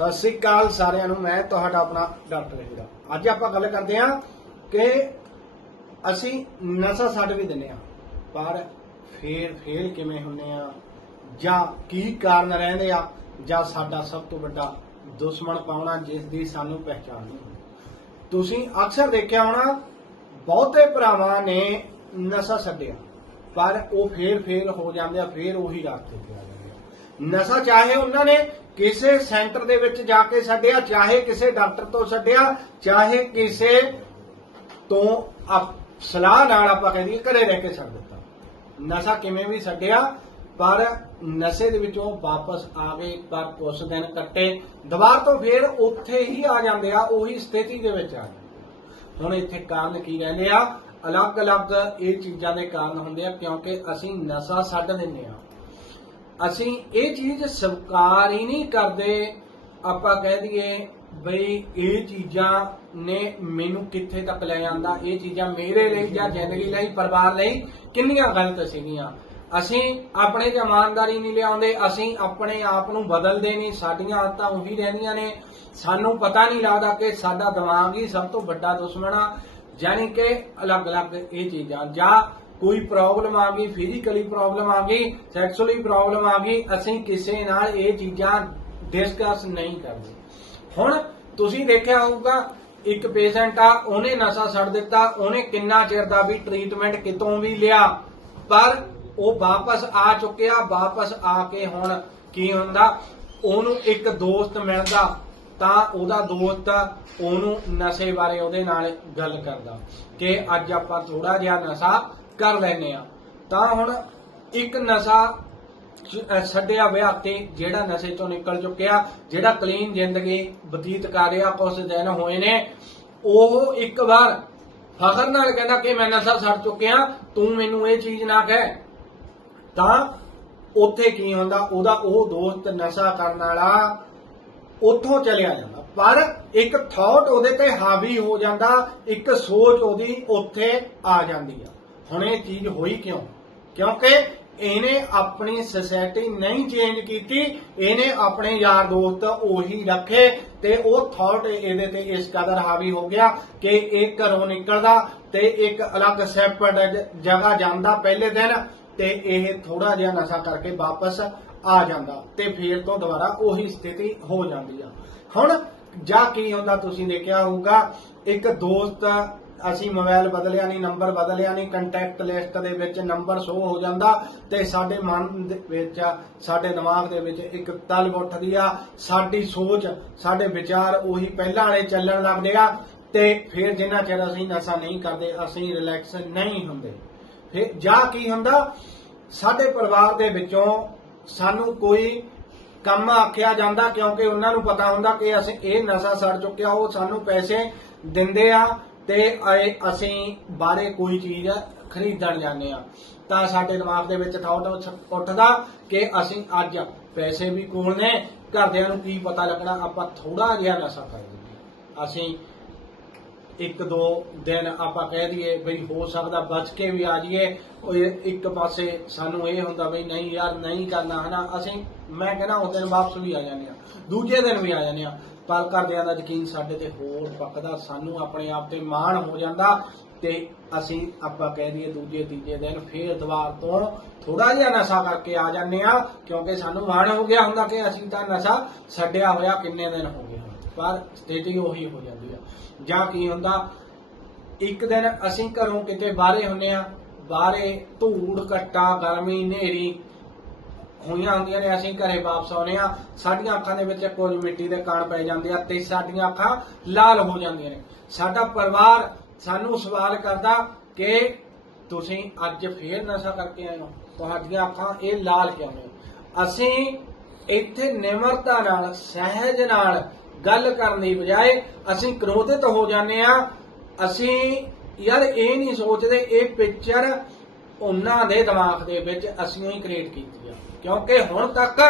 ਸਤਿ ਸ੍ਰੀ ਅਕਾਲ ਸਾਰਿਆਂ ਨੂੰ, ਮੈਂ ਤੁਹਾਡਾ ਆਪਣਾ ਡਾਕਟਰ ਹੀਰਾ। ਅੱਜ ਆਪਾਂ ਗੱਲ ਕਰਦੇ ਹਾਂ ਕਿ ਅਸੀਂ ਨਸ਼ਾ ਛੱਡ ਵੀ ਦਿੰਨੇ ਆ ਪਰ ਫੇਰ ਫੇਲ ਕਿਵੇਂ ਹੁੰਨੇ ਆ ਜਾਂ ਕੀ ਕਾਰਨ ਰਹਿੰਦੇ ਆ, ਜਾਂ ਸਾਡਾ ਸਭ ਤੋਂ ਵੱਡਾ ਦੁਸ਼ਮਣ ਪਾਉਣਾ ਜਿਸ ਦੀ ਸਾਨੂੰ ਪਹਿਚਾਣ ਨਹੀਂ ਹੁੰਦੀ। ਤੁਸੀਂ ਅਕਸਰ ਦੇਖਿਆ ਹੋਣਾ, ਬਹੁਤੇ ਭਰਾਵਾਂ ਨੇ ਨਸ਼ਾ ਛੱਡਿਆ, ਪਰ ਉਹ ਫੇਰ ਫੇਲ ਹੋ ਜਾਂਦੇ ਆ, ਫੇਰ ਉਹੀ ਰਸਤੇ ਤੇ ਆ ਜਾਂਦੇ। ਨਸ਼ਾ ਚਾਹੇ ਉਹਨਾਂ ਨੇ ਕਿਸੇ ਸੈਂਟਰ ਦੇ ਵਿੱਚ ਜਾ ਕੇ ਛੱਡਿਆ, ਚਾਹੇ ਕਿਸੇ ਡਾਕਟਰ ਤੋਂ ਛੱਡਿਆ, ਚਾਹੇ ਕਿਸੇ ਤੋਂ ਸਲਾਹ ਨਾਲ ਆਪਾਂ ਕਹਿੰਦੇ ਘਰੇ ਰਹਿ ਕੇ ਛੱਡ ਦਿੱਤਾ। ਨਸ਼ਾ ਕਿਵੇਂ ਵੀ ਛੱਡਿਆ, ਪਰ ਨਸ਼ੇ ਦੇ ਵਿੱਚੋਂ ਵਾਪਸ ਆ ਗਏ, ਪਰ ਕੁਝ ਦਿਨ ਕੱਟੇ। ਦੁਬਾਰ ਤੋਂ ਫੇਰ ਉੱਥੇ ਹੀ ਆ ਜਾਂਦੇ ਆ, ਉਹੀ ਸਥਿਤੀ ਦੇ ਵਿੱਚ ਆ। ਹੁਣ ਇੱਥੇ ਕਾਰਨ ਕੀ ਰਹਿੰਦੇ ਆ? ਅਲੱਗ-ਅਲੱਗ ਇਹ ਚੀਜ਼ਾਂ ਦੇ ਕਾਰਨ ਹੁੰਦੇ ਆ, ਕਿਉਂਕਿ ਅਸੀਂ ਨਸ਼ਾ ਛੱਡ ਦਿੰਦੇ ਆ। ਅਸੀਂ ਇਹ ਚੀਜ਼ ਸਵੀਕਾਰ ਹੀ ਨਹੀਂ ਕਰਦੇ। ਆਪਾਂ ਕਹਿ ਦਈਏ ਬਈ ਇਹ ਚੀਜ਼ਾਂ ਨੇ ਮੈਨੂੰ ਕਿੱਥੇ ਤੱਕ ਲੈ ਜਾਂਦਾ, ਇਹ ਚੀਜ਼ਾਂ ਮੇਰੇ ਲਈ ਜਾਂ ਜ਼ਿੰਦਗੀ ਲਈ, ਪਰਿਵਾਰ ਲਈ ਕਿੰਨੀਆਂ ਗਲਤ ਸੀਗੀਆਂ। ਅਸੀਂ ਆਪਣੇ 'ਚ ਇਮਾਨਦਾਰੀ ਨਹੀਂ ਲਿਆਉਂਦੇ, ਅਸੀਂ ਆਪਣੇ ਆਪ ਨੂੰ ਬਦਲਦੇ ਨਹੀਂ, ਸਾਡੀਆਂ ਆਦਤਾਂ ਉਹੀ ਰਹਿੰਦੀਆਂ ਨੇ। ਸਾਨੂੰ ਪਤਾ ਨਹੀਂ ਲੱਗਦਾ ਕਿ ਸਾਡਾ ਦਿਮਾਗ ਹੀ ਸਭ ਤੋਂ ਵੱਡਾ ਦੁਸ਼ਮਣ ਆ ਯਾਨੀ ਕਿ ਅਲੱਗ-ਅਲੱਗ ਇਹ ਚੀਜ਼ਾਂ। ਜਾਂ ਕੋਈ ਪ੍ਰੋਬਲਮ ਆ ਗਈ ਫਿਜ਼ੀਕਲੀ ਪ੍ਰੋਬਲਮ ਆ ਗਈ ਸੈਕਸੁਅਲੀ ਪ੍ਰੋਬਲਮ ਆ ਗਈ, ਅਸੀਂ ਕਿਸੇ ਨਾਲ ਇਹ ਚੀਜ਼ਾਂ ਡਿਸਕਸ ਨਹੀਂ ਕਰਦੇ। ਹੁਣ ਤੁਸੀਂ ਦੇਖਿਆ ਹੋਊਗਾ, ਇੱਕ ਪੇਸ਼ੈਂਟ ਆ, ਉਹਨੇ ਨਸ਼ਾ ਛੱਡ ਦਿੱਤਾ, ਉਹਨੇ ਕਿੰਨਾ ਚਿਰ ਦਾ ਵੀ ਟ੍ਰੀਟਮੈਂਟ ਕਿਤੋਂ ਵੀ ਲਿਆ, ਪਰ ਉਹ ਵਾਪਸ ਆ ਚੁੱਕਿਆ, ਵਾਪਸ ਆ ਕੇ ਹੁਣ ਕੀ ਹੁੰਦਾ, ਉਹਨੂੰ ਇੱਕ ਦੋਸਤ ਮਿਲਦਾ, ਤਾਂ ਉਹਦਾ ਦੋਸਤ ਉਹਨੂੰ ਨਸ਼ੇ ਬਾਰੇ ਉਹਦੇ ਨਾਲ ਗੱਲ ਕਰਦਾ, ਕਿ ਅੱਜ ਆਪਾਂ ਥੋੜਾ ਜਿਹਾ ਨਸ਼ਾ ਕਰ ਲੈਨੇ ਆ। ਤਾਂ ਹੁਣ ਇੱਕ ਨਸ਼ਾ ਛੱਡਿਆ ਵਿਆਹ ਤੇ ਜਿਹੜਾ ਨਸ਼ੇ ਤੋਂ ਨਿਕਲ ਚੁੱਕਿਆ, ਜਿਹੜਾ ਕਲੀਨ ਜ਼ਿੰਦਗੀ ਬਤੀਤ ਕਰ ਰਿਹਾ ਕੁਝ ਦਿਨ ਹੋਏ ਨੇ, ਉਹ ਇੱਕ ਵਾਰ ਫਖਰ ਨਾਲ ਕਹਿੰਦਾ ਕਿ ਮੈਂ ਨਸ਼ਾ ਛੱਡ ਚੁੱਕਿਆ, ਤੂੰ ਮੈਨੂੰ ਇਹ ਚੀਜ਼ ਨਾ ਕਹਿ। ਤਾਂ ਉੱਥੇ ਕੀ ਹੁੰਦਾ, ਉਹਦਾ ਉਹ ਦੋਸਤ ਨਸ਼ਾ ਕਰਨ ਵਾਲਾ ਉੱਥੋਂ ਚਲਿਆ ਜਾਂਦਾ। ਪਰ ਇੱਕ ਥਾਟ ਉਹਦੇ ਤੇ ਹਾਵੀ ਹੋ ਜਾਂਦਾ, ਇੱਕ ਸੋਚ ਉਹਦੀ ਉੱਥੇ ਆ ਜਾਂਦੀ ਆ। ਹੁਣ ਇਹ ਚੀਜ਼ ਹੋਈ ਕਿਉਂ? ਕਿਉਂਕਿ ਇਹਨੇ ਆਪਣੀ ਸੋਸਾਇਟੀ ਨਹੀਂ ਚੇਂਜ ਕੀਤੀ, ਇਹਨੇ ਆਪਣੇ ਯਾਰ ਦੋਸਤ ਉਹੀ ਰੱਖੇ ਤੇ ਉਹ ਥਾਟ ਇਹਦੇ ਤੇ ਇਸ ਕਦਰ ਹਾਵੀ ਹੋ ਗਿਆ ਕਿ ਇਹ ਘਰੋਂ ਨਿਕਲਦਾ ਤੇ ਇੱਕ ਅਲੱਗ ਸੈਪਰੇਟ ਜਗ੍ਹਾ ਜਾਂਦਾ ਪਹਿਲੇ ਦਿਨ ਤੇ ਇਹ ਥੋੜਾ ਜਿਹਾ ਨਸ਼ਾ ਕਰਕੇ ਵਾਪਸ ਆ ਜਾਂਦਾ ਤੇ ਫੇਰ ਤੋਂ ਦੁਬਾਰਾ ਉਹੀ ਸਥਿਤੀ ਹੋ ਜਾਂਦੀ ਆ। ਹੁਣ ਜਾਂ ਕੀ ਹੁੰਦਾ ਤੁਸੀਂ ਦੇਖਿਆ ਹੋਊਗਾ, ਇੱਕ ਦੋਸਤ ਅਸੀਂ ਮੋਬਾਈਲ ਬਦਲਿਆ ਨਹੀਂ, ਨੰਬਰ ਬਦਲਿਆ ਨਹੀਂ ਕੰਟੈਕਟ ਲਿਸਟ ਦੇ ਵਿੱਚ ਨੰਬਰ ਸ਼ੋ ਹੋ ਜਾਂਦਾ ਤੇ ਸਾਡੇ ਮਨ ਦੇ ਵਿੱਚ, ਸਾਡੇ ਦਿਮਾਗ ਦੇ ਵਿੱਚ ਇੱਕ ਤਲਬ ਉੱਠਦੀ ਆ, ਸਾਡੀ ਸੋਚ, ਸਾਡੇ ਵਿਚਾਰ ਉਹੀ ਪਹਿਲਾਂ ਵਾਲੇ ਚੱਲਣ ਲੱਗਦੇ ਆ ਤੇ ਫਿਰ ਜਿੰਨਾ ਚਿਰ ਅਸੀਂ ਨਸ਼ਾ ਨਹੀਂ ਕਰਦੇ, ਅਸੀਂ ਰਿਲੈਕਸ ਨਹੀਂ ਹੁੰਦੇ। ਫਿਰ ਜਾਂ ਕੀ ਹੁੰਦਾ, ਸਾਡੇ ਪਰਿਵਾਰ ਦੇ ਵਿੱਚੋਂ ਸਾਨੂੰ ਕੋਈ ਕੰਮ ਆਖਿਆ ਜਾਂਦਾ ਕਿਉਂਕਿ ਉਹਨਾਂ ਨੂੰ ਪਤਾ ਹੁੰਦਾ ਕਿ ਅਸੀਂ ਇਹ ਨਸ਼ਾ ਛੱਡ ਚੁੱਕਿਆ, ਉਹ ਸਾਨੂੰ ਪੈਸੇ ਦਿੰਦੇ ਆ ਤੇ ਅਸੀਂ ਬਾਹਰੇ ਕੋਈ ਚੀਜ਼ ਖਰੀਦਣ ਜਾਂਦੇ ਆ ਤਾਂ ਸਾਡੇ ਦਿਮਾਗ ਦੇ ਵਿੱਚ ਥਾਟ ਉੱਠਦਾ ਕਿ ਅਸੀਂ ਅੱਜ ਪੈਸੇ ਵੀ ਕੋਲ ਨੇ, ਘਰਦਿਆਂ ਨੂੰ ਕੀ ਪਤਾ ਲੱਗਣਾ, ਆਪਾਂ ਥੋੜਾ ਜਿਹਾ ਨਸ਼ਾ ਕਰ ਲਈਏ। ਅਸੀਂ ਇੱਕ ਦੋ ਦਿਨ ਆਪਾਂ ਕਹਿ ਦਈਏ ਬਈ ਹੋ ਸਕਦਾ ਬਚ ਕੇ ਵੀ ਆ ਜਾਈਏ, ਉਹ ਇੱਕ ਪਾਸੇ ਸਾਨੂੰ ਇਹ ਹੁੰਦਾ ਬਈ ਨਹੀਂ ਯਾਰ, ਨਹੀਂ ਕਰਨਾ, ਹਨਾ, ਅਸੀਂ, ਮੈਂ ਕਹਿੰਦਾ ਉਸ ਦਿਨ ਵਾਪਸ ਵੀ ਆ ਜਾਂਦੇ ਆ ਦੂਜੇ ਦਿਨ ਵੀ ਆ ਜਾਂਦੇ ਆ ਪਰ ਘਰਦਿਆਂ ਦਾ ਯਕੀਨ ਸਾਡੇ ਤੇ ਹੋਰ ਪੱਕਦਾ, ਸਾਨੂੰ ਆਪਣੇ ਆਪ ਤੇ ਮਾਣ ਹੋ ਜਾਂਦਾ ਤੇ ਅਸੀਂ ਆਪਾਂ ਕਹਿ ਦਈਏ ਦੂਜੇ, ਤੀਜੇ ਦਿਨ ਫੇਰ ਦੁਬਾਰ ਤੋਂ ਥੋੜਾ ਜਿਹਾ ਨਸ਼ਾ ਕਰਕੇ ਆ ਜਾਂਦੇ ਆ, ਕਿਉਂਕਿ ਸਾਨੂੰ ਮਾਣ ਹੋ ਗਿਆ ਹੁੰਦਾ ਕਿ ਅਸੀਂ ਤਾਂ ਨਸ਼ਾ ਛੱਡਿਆ ਹੋਇਆ ਕਿੰਨੇ ਦਿਨ ਹੋ ਗਏ ਪਰ ਸਥਿਤੀ ਉਹੀ ਹੋ ਜਾਂਦੀ ਆ। ਜਾਂ ਕੀ ਹੁੰਦਾ, ਇੱਕ ਦਿਨ ਅਸੀਂ ਘਰੋਂ ਕਿਤੇ ਬਾਹਰੇ ਹੁੰਨੇ ਆ, ਬਾਹਰੇ ਧੂੜ ਕੱਟਾ ਗਰਮੀ, ਹਨੇਰੀ ਹੋਈਆਂ ਹੁੰਦੀਆਂ ਨੇ, ਅਸੀਂ ਘਰੇ ਵਾਪਸ ਆਉਨੇ ਆ ਸਾਡੀਆਂ ਅੱਖਾਂ ਦੇ ਵਿੱਚ ਕੁਝ ਮਿੱਟੀ ਦੇ ਕਣ ਪੈ ਜਾਂਦੇ ਆ ਤੇ ਸਾਡੀਆਂ ਅੱਖਾਂ ਲਾਲ ਹੋ ਜਾਂਦੀਆਂ ਨੇ। ਸਾਡਾ ਪਰਿਵਾਰ ਸਾਨੂੰ ਸਵਾਲ ਕਰਦਾ ਕਿ ਤੁਸੀਂ ਅੱਜ ਫੇਰ ਨਸ਼ਾ ਕਰਕੇ ਆਏ ਹੋ? ਤੁਹਾਡੀਆਂ ਅੱਖਾਂ ਇਹ ਲਾਲ ਕਿਉਂ ਨੇ? ਅਸੀਂ ਇੱਥੇ ਨਿਮਰਤਾ ਨਾਲ, ਸਹਿਜ ਨਾਲ ਗੱਲ ਕਰਨ ਦੀ ਬਜਾਏ ਅਸੀਂ ਕ੍ਰੋਧਿਤ ਹੋ ਜਾਂਦੇ ਆ ਅਸੀਂ ਯਾਰ ਇਹ ਨਹੀਂ ਸੋਚਦੇ, ਇਹ ਪਿਕਚਰ ਉਹਨਾਂ ਦੇ ਦਿਮਾਗ ਦੇ ਵਿੱਚ ਅਸੀਂ ਉਹੀ ਕ੍ਰੀਏਟ ਕੀਤੀ ਆ। ਕਿਉਂਕਿ ਹੁਣ ਤੱਕ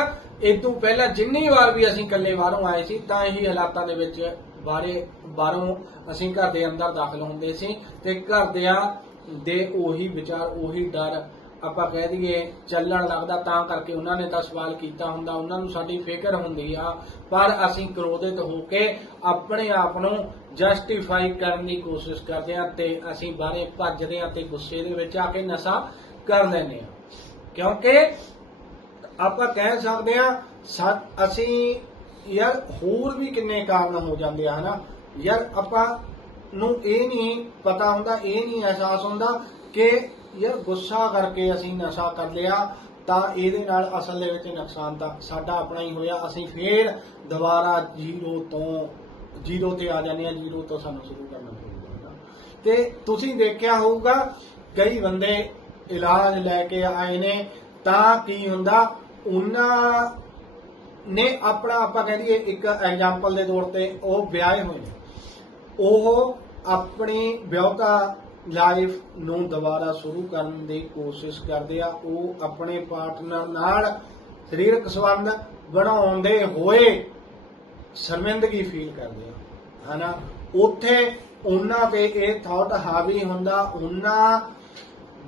ਇਹ ਤੋਂ ਪਹਿਲਾਂ ਜਿੰਨੀ ਵਾਰ ਵੀ ਅਸੀਂ ਇਕੱਲੇ ਬਾਹਰੋਂ ਆਏ ਸੀ, ਤਾਂ ਇਹੀ ਹਾਲਾਤਾਂ ਦੇ ਵਿੱਚ ਬਾਰੇ ਬਾਹਰੋਂ ਅਸੀਂ ਘਰ ਦੇ ਅੰਦਰ ਦਾਖਲ ਹੁੰਦੇ ਸੀ ਤੇ ਘਰਦਿਆਂ ਦੇ ਉਹੀ ਵਿਚਾਰ, ਉਹੀ ਡਰ ਆਪਾਂ ਕਹਿ ਦਈਏ ਚੱਲਣ ਲੱਗਦਾ, ਤਾਂ ਕਰਕੇ ਉਹਨਾਂ ਨੇ ਤਾਂ ਸਵਾਲ ਕੀਤਾ ਹੁੰਦਾ, ਉਹਨਾਂ ਨੂੰ ਸਾਡੀ ਫਿਕਰ ਹੁੰਦੀ ਆ। ਪਰ ਅਸੀਂ ਕ੍ਰੋਧਿਤ ਹੋ ਕੇ ਆਪਣੇ ਆਪ ਨੂੰ ਜਸਟੀਫਾਈ ਕਰਨ ਦੀ ਕੋਸ਼ਿਸ਼ ਕਰਦੇ ਆ ਤੇ ਅਸੀਂ ਬਾਹਰੇ ਭੱਜਦੇ ਆ ਤੇ ਗੁੱਸੇ ਦੇ ਵਿੱਚ ਆ ਕੇ ਨਸ਼ਾ ਕਰ ਲੈਂਦੇ ਆ। ਕਿਉਂਕਿ ਆਪਾਂ ਕਹਿ ਸਕਦੇ ਆ ਅਸੀਂ ਯਾਰ ਹੋਰ ਵੀ ਕਿੰਨੇ ਕਾਰਨ ਹੋ ਜਾਂਦੇ ਆ, ਹਨਾ? ਯਾਰ ਆਪਾਂ ਨੂੰ ਇਹ ਨਹੀਂ ਪਤਾ ਹੁੰਦਾ, ਇਹ ਨਹੀਂ ਅਹਿਸਾਸ ਹੁੰਦਾ ਕਿ ਯਾਰ ਗੁੱਸਾ ਕਰਕੇ ਅਸੀਂ ਨਸ਼ਾ ਕਰ ਲਿਆ, ਤਾਂ ਇਹਦੇ ਨਾਲ ਅਸਲ ਦੇ ਵਿੱਚ ਨੁਕਸਾਨ ਤਾਂ ਸਾਡਾ ਆਪਣਾ ਹੀ ਹੋਇਆ। ਅਸੀਂ ਫੇਰ ਦੁਬਾਰਾ ਜ਼ੀਰੋ ਤੋਂ, ਜ਼ੀਰੋ ਤੇ ਆ ਜਾਂਦੇ ਆ ਜ਼ੀਰੋ ਤੋਂ ਸਾਨੂੰ ਸ਼ੁਰੂ ਕਰਨਾ ਪਊਗਾ ਤੇ ਤੁਸੀਂ ਦੇਖਿਆ ਹੋਊਗਾ, ਕਈ ਬੰਦੇ ਇਲਾਜ ਲੈ ਕੇ ਆਏ ਨੇ, ਤਾਂ ਕੀ ਹੁੰਦਾ, ਉਹਨਾਂ ਨੇ ਆਪਣਾ, ਆਪਾਂ ਕਹਿ ਦਈਏ, ਇੱਕ ਐਗਜ਼ਾਮਪਲ ਦੇ ਤੌਰ ਤੇ ਉਹ ਵਿਆਹੇ ਹੋਏ ਨੇ। ਉਹ ਆਪਣੀ ਵਿਆਹਤਾ ਲਾਈਫ ਨੂੰ ਦੁਬਾਰਾ ਸ਼ੁਰੂ ਕਰਨ ਦੀ ਕੋਸ਼ਿਸ਼ ਕਰਦੇ ਆ। ਉਹ ਆਪਣੇ ਪਾਰਟਨਰ ਨਾਲ ਸਰੀਰਕ ਸੰਬੰਧ ਬਣਾਉਂਦੇ ਹੋਏ ਸ਼ਰਮਿੰਦਗੀ ਫੀਲ ਕਰਦੇ ਆ। ਹਨਾ? ਉੱਥੇ ਉਹਨਾਂ ਤੇ ਇਹ ਥਾਟ ਹਾਵੀ ਹੁੰਦਾ, ਉਹਨਾਂ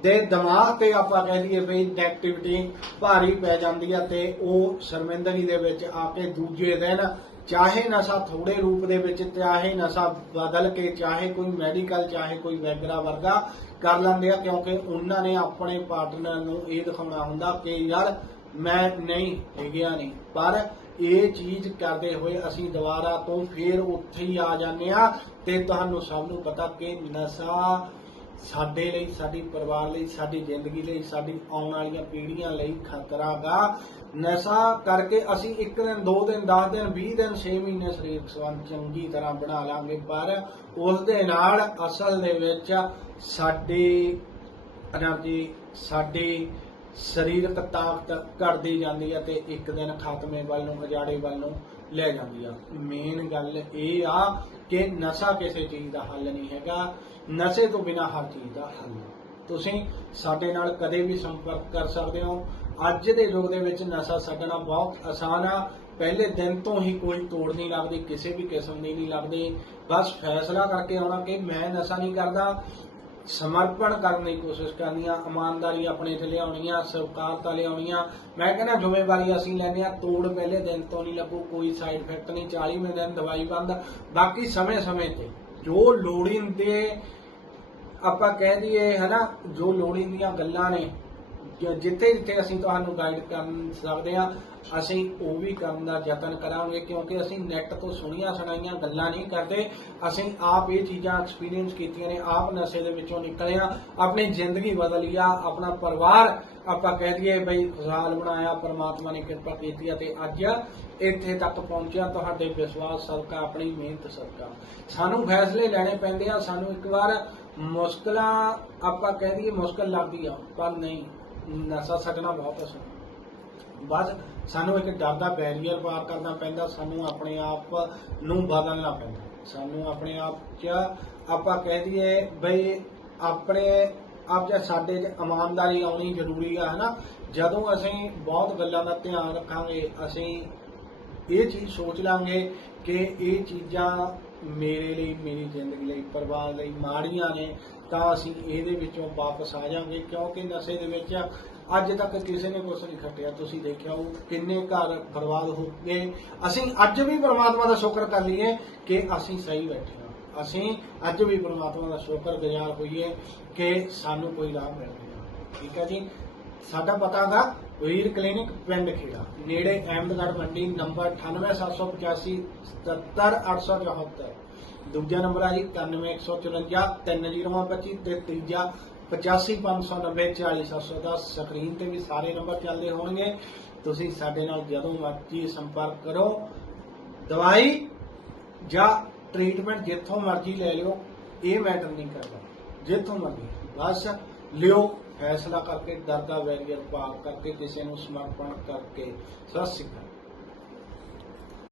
ਦੇ ਦਿਮਾਗ ਤੇ ਆਪਾਂ ਕਹਿ ਲਈਏ ਵੀ ਨੈਗੇਟਿਵਿਟੀ ਭਾਰੀ ਪੈ ਜਾਂਦੀ ਆ ਤੇ ਉਹ ਸ਼ਰਮਿੰਦਗੀ ਦੇ ਵਿੱਚ ਆ ਕੇ ਦੂਜੇ ਦਿਨ ਚਾਹੇ ਨਸ਼ਾ ਥੋੜੇ ਰੂਪ ਦੇ ਵਿੱਚ ਚਾਹੇ ਨਸ਼ਾ ਬਦਲ ਕੇ ਚਾਹੇ ਕੋਈ ਮੈਡੀਕਲ ਚਾਹੇ ਕੋਈ ਵੈਗਰਾ ਵਰਗਾ ਕਰ ਲੈਂਦੇ ਆ ਕਿਉਂਕਿ ਉਹਨਾਂ ਨੇ ਆਪਣੇ ਪਾਰਟਨਰ ਨੂੰ ਇਹ ਦਿਖਾਉਣਾ ਹੁੰਦਾ ਕਿ ਯਾਰ ਮੈਂ ਨਹੀਂ, ਹੈਗਿਆ ਨਹੀਂ। ਪਰ ਇਹ ਚੀਜ਼ ਕਰਦੇ ਹੋਏ ਅਸੀਂ ਦੁਬਾਰਾ ਤੋਂ ਫੇਰ ਉੱਥੇ ਹੀ ਆ ਜਾਂਦੇ ਆ ਤੇ ਤੁਹਾਨੂੰ ਸਭ ਨੂੰ ਪਤਾ ਕਿ ਨਸ਼ਾ ਸਾਡੇ ਲਈ, ਸਾਡੀ ਪਰਿਵਾਰ ਲਈ, ਸਾਡੀ ਜ਼ਿੰਦਗੀ ਲਈ, ਸਾਡੀ ਆਉਣ ਵਾਲੀਆਂ ਪੀੜ੍ਹੀਆਂ ਲਈ ਖਤਰਾ ਦਾ ਨਸ਼ਾ ਕਰਕੇ ਅਸੀਂ ਇੱਕ ਦਿਨ, ਦੋ ਦਿਨ 10 ਦਿਨ 20 ਦਿਨ 6 ਮਹੀਨੇ ਸਰੀਰਕ ਸੰਬੰਧ ਚੰਗੀ ਤਰ੍ਹਾਂ ਬਣਾ ਲਾਂਗੇ, ਪਰ ਉਸ ਦੇ ਨਾਲ ਅਸਲ ਦੇ ਵਿੱਚ ਸਾਡੀ એનર્ਜੀ ਸਾਡੀ ਸਰੀਰਕ ਤਾਕਤ ਘਟਦੀ ਜਾਂਦੀ ਹੈ ਤੇ ਇੱਕ ਦਿਨ ਖਾਤਮੇ ਵੱਲ ਨੂੰ ਅਜਾੜੇ ਵੱਲ ਨੂੰ ਲੈ ਜਾਂਦੀ ਆ। ਮੇਨ ਗੱਲ ਇਹ ਆ ਕਿ ਨਸ਼ਾ ਕਿਸੇ ਚੀਜ਼ ਦਾ ਹੱਲ ਨਹੀਂ ਹੈਗਾ। ਨਸ਼ੇ ਤੋਂ ਬਿਨਾ ਹਰ ਚੀਜ਼ ਦਾ ਹੱਲ ਤੁਸੀਂ ਸਾਡੇ ਨਾਲ ਕਦੇ ਵੀ ਸੰਪਰਕ ਕਰ ਸਕਦੇ ਹੋ। ਅੱਜ ਦੇ ਯੁੱਗ ਦੇ ਵਿੱਚ ਨਸ਼ਾ ਛੱਡਣਾ ਬਹੁਤ ਆਸਾਨ ਆ। ਪਹਿਲੇ ਦਿਨ ਤੋਂ ਹੀ ਕੋਈ ਤੋੜ ਨਹੀਂ ਲੱਗਦੀ, ਕਿਸੇ ਵੀ ਕਿਸਮ ਦੀ ਨਹੀਂ ਲੱਗਦੀ। ਬਸ ਫੈਸਲਾ ਕਰਕੇ ਆਉਣਾ ਕਿ ਮੈਂ ਨਸ਼ਾ ਨਹੀਂ ਕਰਦਾ। ਸਮਰਪਣ ਕਰਨ ਦੀ ਕੋਸ਼ਿਸ਼ ਕਰਨੀ ਆ। ਇਮਾਨਦਾਰੀ ਆਪਣੇ ਤੇ ਲਿਆਉਣੀ ਆ ਸਵਕਾਰਤਾ ਲਿਆਉਣੀ ਆ। ਮੈਂ ਕਹਿੰਦਾ ਜ਼ਿੰਮੇਵਾਰੀ ਅਸੀਂ ਲੈਣੀ ਆ। ਤੋੜ ਪਹਿਲੇ ਦਿਨ ਤੋਂ ਨਹੀਂ ਲੱਗੂ, ਕੋਈ ਸਾਈਡ ਇਫੈਕਟ ਨਹੀਂ। 40ਵੇਂ ਦਿਨ ਦਵਾਈ ਬੰਦ। ਬਾਕੀ ਸਮੇਂ-ਸਮੇਂ ਤੇ। ਜੋ ਲੋੜੀਂਦੇ ਆਪਾਂ ਕਹਿ ਦਈਏ ਹਨਾ ਜੋ ਲੋੜੀਂਦੀਆਂ ਗੱਲਾਂ ਨੇ ਜਿੱਥੇ ਜਿੱਥੇ ਅਸੀਂ ਤੁਹਾਨੂੰ ਗਾਈਡ ਕਰ ਸਕਦੇ ਹਾਂ, ਅਸੀਂ ਉਹ ਵੀ ਕਰਨ ਦਾ ਯਤਨ ਕਰਾਂਗੇ, ਕਿਉਂਕਿ ਅਸੀਂ ਨੈਟ ਤੋਂ ਸੁਣੀਆਂ ਸੁਣਾਈਆਂ ਗੱਲਾਂ ਨਹੀਂ ਕਰਦੇ। ਅਸੀਂ ਆਪ ਇਹ ਚੀਜ਼ਾਂ ਐਕਸਪੀਰੀਅੰਸ ਕੀਤੀਆਂ ਨੇ, ਆਪ ਨਸ਼ੇ ਦੇ ਵਿੱਚੋਂ ਨਿਕਲੇ ਆ ਆਪਣੀ ਜ਼ਿੰਦਗੀ ਬਦਲੀ ਆ ਆਪਣਾ ਪਰਿਵਾਰ ਆਪਾਂ ਕਹਿ ਦਈਏ ਬਈ ਖੁਸ਼ਹਾਲ ਬਣਾਇਆ, ਪਰਮਾਤਮਾ ਨੇ ਕਿਰਪਾ ਕੀਤੀ ਆ ਤੇ ਅੱਜ ਇੱਥੇ ਤੱਕ ਪਹੁੰਚਿਆ ਤੁਹਾਡੇ ਵਿਸ਼ਵਾਸ ਸਦਕਾ, ਆਪਣੀ ਮਿਹਨਤ ਸਦਕਾ। ਸਾਨੂੰ ਫੈਸਲੇ ਲੈਣੇ ਪੈਂਦੇ ਆ, ਸਾਨੂੰ ਇੱਕ ਵਾਰ ਮੁਸ਼ਕਲਾਂ ਆਪਾਂ ਕਹਿ ਦਈਏ ਮੁਸ਼ਕਲ ਲੱਗਦੀ ਆ, ਪਰ ਨਹੀਂ ਨਸ਼ਾ ਛੱਡਣਾ ਬਹੁਤ ਆਸਾਨ ਬਸ ਸਾਨੂੰ ਇੱਕ ਡਰ ਦਾ ਬੈਰੀਅਰ ਪਾਰ ਕਰਨਾ ਪੈਂਦਾ, ਸਾਨੂੰ ਆਪਣੇ ਆਪ ਨੂੰ ਬਦਲਣਾ ਪੈਂਦਾ। ਸਾਨੂੰ ਆਪਣੇ ਆਪ 'ਚ ਆਪਾਂ ਕਹਿ ਦਈਏ ਬਈ ਆਪਣੇ ਆਪ 'ਚ ਸਾਡੇ 'ਚ ਇਮਾਨਦਾਰੀ ਆਉਣੀ ਜ਼ਰੂਰੀ ਆ, ਹਨਾ? ਜਦੋਂ ਅਸੀਂ ਬਹੁਤ ਗੱਲਾਂ ਦਾ ਧਿਆਨ ਰੱਖਾਂਗੇ, ਅਸੀਂ ਇਹ ਚੀਜ਼ ਸੋਚ ਲਾਂਗੇ ਕਿ ਇਹ ਚੀਜ਼ਾਂ ਮੇਰੇ ਲਈ, ਮੇਰੀ ਜ਼ਿੰਦਗੀ ਲਈ, ਪਰਿਵਾਰ ਲਈ ਮਾੜੀਆਂ ਨੇ ਤਾਂ ਅਸੀਂ ਇਹਦੇ ਵਿੱਚੋਂ ਵਾਪਸ ਆ ਜਾਾਂਗੇ ਕਿਉਂਕਿ ਨਸ਼ੇ ਦੇ ਵਿੱਚ ਅੱਜ ਤੱਕ ਕਿਸੇ ਨੇ ਕੁਝ ਨਹੀਂ ਖੱਟਿਆ। ਤੁਸੀਂ ਦੇਖਿਆ ਉਹ ਕਿੰਨੇ ਘਰ ਬਰਬਾਦ ਹੋ ਗਏ। ਅਸੀਂ ਅੱਜ ਵੀ ਪਰਮਾਤਮਾ ਦਾ ਸ਼ੁਕਰ ਕਰ ਲਈਏ ਕਿ ਅਸੀਂ ਸਹੀ ਬੈਠੇ ਹਾਂ। ਅਸੀਂ ਅੱਜ ਵੀ ਪਰਮਾਤਮਾ ਦਾ ਸ਼ੁਕਰ ਗੁਜ਼ਾਰ ਹੋਈਏ ਕਿ ਸਾਨੂੰ ਕੋਈ ਲਾਭ ਮਿਲ ਰਿਹਾ ਠੀਕ ਹੈ ਜੀ? ਸਾਡਾ ਪਤਾ ਗਾ ਵੀਰ ਕਲੀਨਿਕ ਪਿੰਡ ਖੇੜਾ, ਨੇੜੇ ਅਹਿਮਦਗੜ੍ਹ ਮੰਡੀ, ਨੰਬਰ 98785 77874 ਦੂਜਾ ਨੰਬਰ ਆ ਜੀ 9154 ਤੇ ਤੀਜਾ 8559940710 ਸਕਰੀਨ ਤੇ ਵੀ ਸਾਰੇ ਨੰਬਰ ਚੱਲਦੇ ਹੋਣਗੇ। ਤੁਸੀਂ ਸਾਡੇ ਨਾਲ ਜਦੋਂ ਮਰਜ਼ੀ ਸੰਪਰਕ ਕਰੋ। ਦਵਾਈ ਜਾਂ ਟ੍ਰੀਟਮੈਂਟ ਜਿੱਥੋਂ ਮਰਜ਼ੀ ਲੈ ਲਿਓ, ਇਹ ਮੈਟਰ ਨਹੀਂ ਕਰਦਾ। ਜਿੱਥੋਂ ਮਰਜ਼ੀ। ਬਸ ਲਿਓ। ਫੈਸਲਾ ਕਰਕੇ ਡਰ ਦਾ ਵੈਰੀਅਰ ਭਾਗ ਕਰਕੇ ਕਿਸੇ ਨੂੰ ਸਮਰਪਣ ਕਰਕੇ। ਸਤਿ ਸ਼੍ਰੀ ਅਕਾਲ।